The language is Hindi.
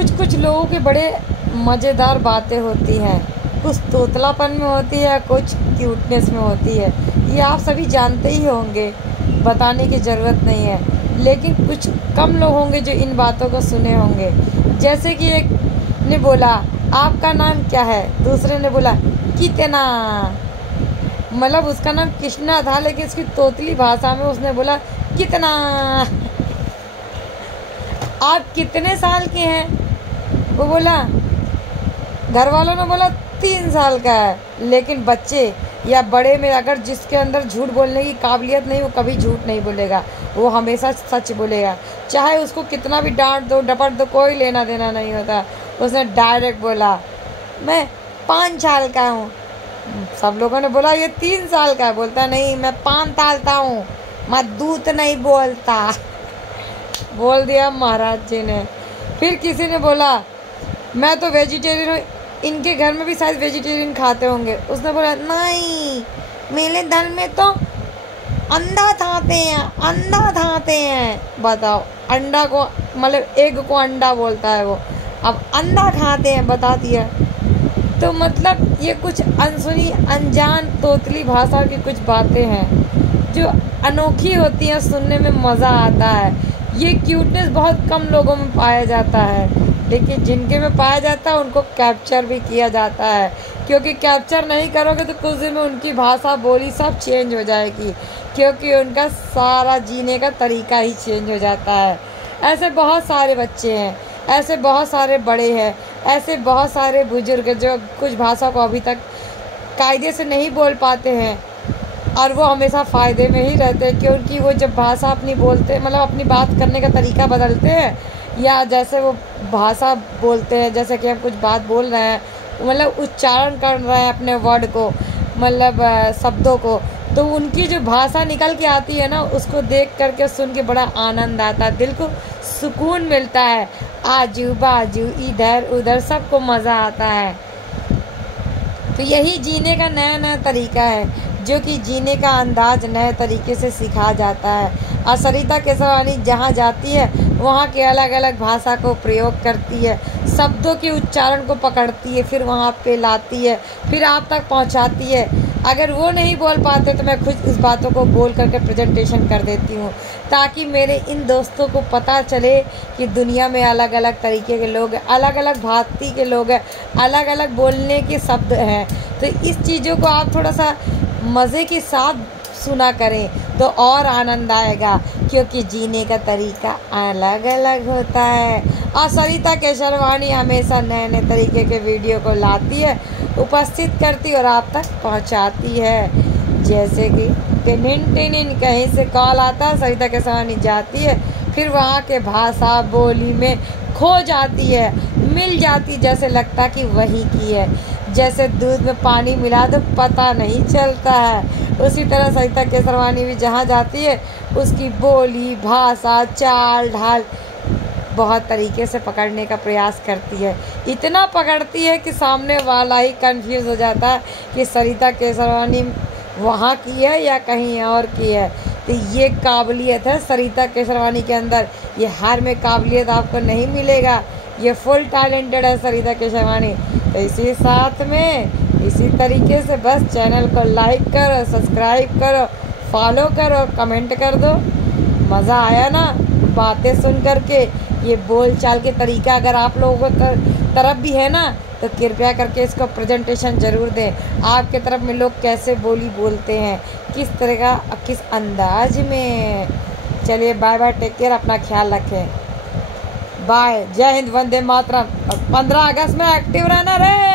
कुछ कुछ लोगों के बड़े मज़ेदार बातें होती हैं, कुछ तोतलापन में होती है, कुछ क्यूटनेस में होती है। ये आप सभी जानते ही होंगे, बताने की ज़रूरत नहीं है। लेकिन कुछ कम लोग होंगे जो इन बातों को सुने होंगे। जैसे कि एक ने बोला आपका नाम क्या है, दूसरे ने बोला कितना, मतलब उसका नाम कृष्णा था लेकिन उसकी तोतली भाषा में उसने बोला कितना। आप कितने साल के हैं, वो बोला, घर वालों ने बोला 3 साल का है। लेकिन बच्चे या बड़े में अगर जिसके अंदर झूठ बोलने की काबिलियत नहीं, वो कभी झूठ नहीं बोलेगा, वो हमेशा सच बोलेगा। चाहे उसको कितना भी डांट दो डपट दो, कोई लेना देना नहीं होता। उसने डायरेक्ट बोला मैं 5 साल का हूँ। सब लोगों ने बोला ये 3 साल का है। बोलता नहीं, मैं 5 साल का हूँ, मैं दूध नहीं बोलता। बोल दिया महाराज जी ने। फिर किसी ने बोला मैं तो वेजिटेरियन हूँ, इनके घर में भी शायद वेजिटेरियन खाते होंगे। उसने बोला नहीं, मेरे घर में तो अंडा खाते हैं, अंडा खाते हैं। बताओ, अंडा को मतलब एग को अंडा बोलता है वो, अब अंडा खाते हैं, बता दिया। तो मतलब ये कुछ अनसुनी अनजान तोतली भाषा की कुछ बातें हैं जो अनोखी होती हैं, सुनने में मज़ा आता है। ये क्यूटनेस बहुत कम लोगों में पाया जाता है, लेकिन जिनके में पाया जाता है उनको कैप्चर भी किया जाता है, क्योंकि कैप्चर नहीं करोगे तो कुछ दिन में उनकी भाषा बोली सब चेंज हो जाएगी, क्योंकि उनका सारा जीने का तरीका ही चेंज हो जाता है। ऐसे बहुत सारे बच्चे हैं, ऐसे बहुत सारे बड़े हैं, ऐसे बहुत सारे बुजुर्ग जो कुछ भाषा को अभी तक कायदे से नहीं बोल पाते हैं, और वो हमेशा फ़ायदे में ही रहते हैं, क्योंकि वो जब भाषा अपनी बोलते हैं, मतलब अपनी बात करने का तरीका बदलते हैं, या जैसे वो भाषा बोलते हैं, जैसे कि हम कुछ बात बोल रहे हैं, मतलब उच्चारण कर रहे हैं अपने वर्ड को, मतलब शब्दों को, तो उनकी जो भाषा निकल के आती है ना, उसको देख करके सुन के बड़ा आनंद आता है, दिल को सुकून मिलता है। आजू बाजू इधर उधर सबको मज़ा आता है। तो यही जीने का नया नया तरीका है, जो कि जीने का अंदाज नए तरीके से सिखा जाता है। और सरिता केसरवानी जहाँ जाती है वहाँ के अलग अलग भाषा को प्रयोग करती है, शब्दों के उच्चारण को पकड़ती है, फिर वहाँ पे लाती है, फिर आप तक पहुँचाती है। अगर वो नहीं बोल पाते तो मैं खुद इस बातों को बोल करके प्रेजेंटेशन कर देती हूँ, ताकि मेरे इन दोस्तों को पता चले कि दुनिया में अलग अलग तरीके के लोग हैं, अलग अलग भांति के लोग हैं, अलग अलग बोलने के शब्द हैं। तो इस चीज़ों को आप थोड़ा सा मज़े के साथ सुना करें तो और आनंद आएगा, क्योंकि जीने का तरीका अलग अलग होता है। और सरिता केसरवानी हमेशा नए नए तरीके के वीडियो को लाती है, उपस्थित करती और आप तक पहुंचाती है। जैसे कि टिनिन कहीं से कॉल आता है, सरिता केसरवानी जाती है, फिर वहाँ के भाषा बोली में खो जाती है, मिल जाती, जैसे लगता कि वही की है। जैसे दूध में पानी मिला दो पता नहीं चलता है, उसी तरह सरिता केसरवानी भी जहाँ जाती है उसकी बोली भाषा चाल ढाल बहुत तरीके से पकड़ने का प्रयास करती है। इतना पकड़ती है कि सामने वाला ही कंफ्यूज हो जाता है कि सरिता केसरवानी वहाँ की है या कहीं और की है। तो ये काबिलियत है सरिता केसरवानी के अंदर, ये हर में काबिलियत आपको नहीं मिलेगा। ये फुल टैलेंटेड है सरिता केसरवानी। तो इसी साथ में इसी तरीके से बस चैनल को लाइक करो, सब्सक्राइब करो, फॉलो करो, कमेंट कर दो। मज़ा आया ना बातें सुन करके? ये बोल चाल के तरीका अगर आप लोगों की तरफ भी है ना, तो कृपया करके इसको प्रेजेंटेशन ज़रूर दें। आपके तरफ में लोग कैसे बोली बोलते हैं, किस तरह का, किस अंदाज में। चलिए बाय बाय, टेक केयर, अपना ख्याल रखें, बाय, जय हिंद, वंदे मातरम। 15 अगस्त में एक्टिव रहना रे।